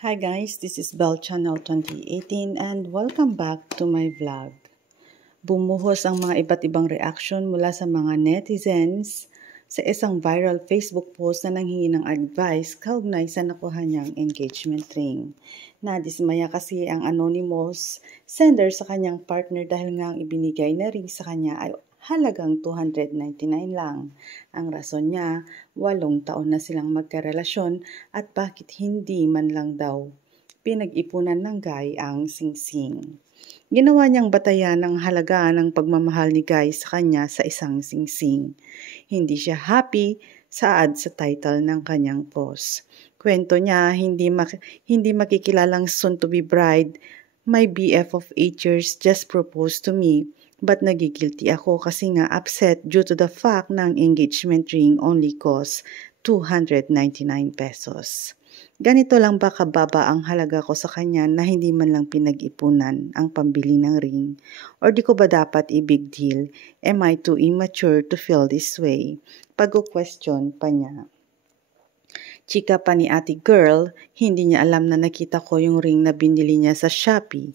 Hi guys, this is Bell Channel 2018 and welcome back to my vlog. Bumuhos ang mga iba't ibang reaction mula sa mga netizens sa isang viral Facebook post na nanghingi ng advice kaugnay sa nakuha niyang engagement ring. Nadismaya kasi ang anonymous sender sa kanyang partner dahil nga ang ibinigay na ring sa kanya ay halagang $299 lang. Ang rason niya, 8 taon na silang magkarelasyon at bakit hindi man lang daw pinag-ipunan ng guy ang singsing. Ginawa niyang batayan ang halaga ng pagmamahal ni Guy sa kanya sa isang singsing. Hindi siya happy sa title ng kanyang post. Kwento niya, hindi makikilalang soon-to-be bride, my BF of 8 years just proposed to me, but nagigilty ako kasi nga upset due to the fact na ang engagement ring only cost 299 pesos. Ganito lang ba kababa ang halaga ko sa kanya na hindi man lang pinag-ipunan ang pambili ng ring? Or di ko ba dapat i-big deal? Am I too immature to feel this way? Pag-question pa niya. Chika pa ni ate girl, hindi niya alam na nakita ko yung ring na binili niya sa Shopee.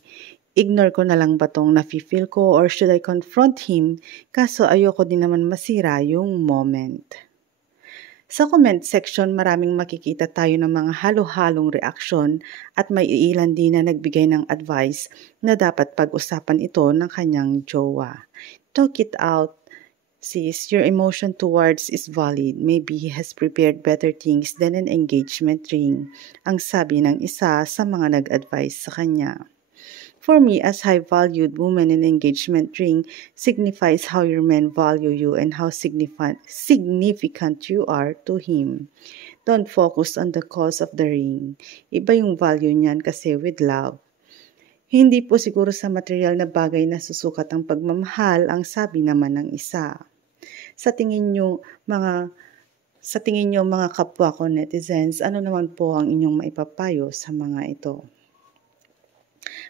Ignore ko na lang ba tong nafe-feel ko or should I confront him? Kaso ayoko din naman masira yung moment. Sa comment section, maraming makikita tayo ng mga halo-halong reaksyon at may ilan din na nagbigay ng advice na dapat pag-usapan ito ng kanyang jowa. Talk it out, sis. Your emotion towards is valid. Maybe he has prepared better things than an engagement ring, ang sabi ng isa sa mga nag-advise sa kanya. For me, as high-valued woman, an engagement ring signifies how your man value you and how significant you are to him. Don't focus on the cost of the ring. Iba yung value niyan kasi with love. Hindi po siguro sa material na bagay na susukat ang pagmamahal, ang sabi naman ng isa. Sa tingin nyo mga kapwa ko netizens, ano naman po ang inyong maipapayo sa mga ito?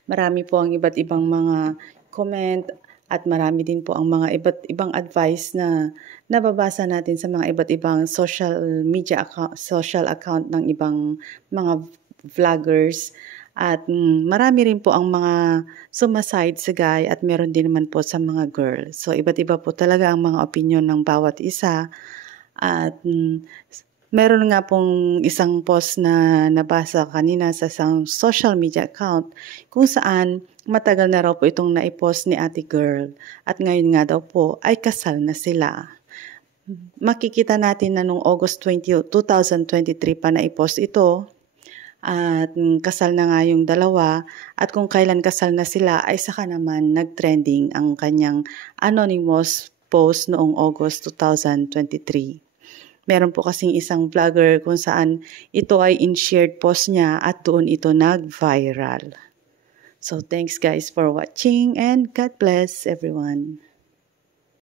Marami po ang iba't ibang mga comment at marami din po ang mga iba't ibang advice na nababasa natin sa mga iba't ibang social account ng ibang mga vloggers. At marami rin po ang mga sumaside sa guy at meron din naman po sa mga girl. So iba't iba po talaga ang mga opinion ng bawat isa. At meron nga pong isang post na nabasa kanina sa isang social media account kung saan matagal na raw po itong naipost ni ate girl at ngayon nga daw po ay kasal na sila. Makikita natin na noong August 20, 2023 pa naipost ito at kasal na nga yung dalawa at kung kailan kasal na sila ay saka naman nag-trending ang kanyang anonymous post noong August 2023. Meron po kasing isang vlogger kung saan ito ay in-shared post niya at doon ito nag-viral. So thanks guys for watching and God bless everyone.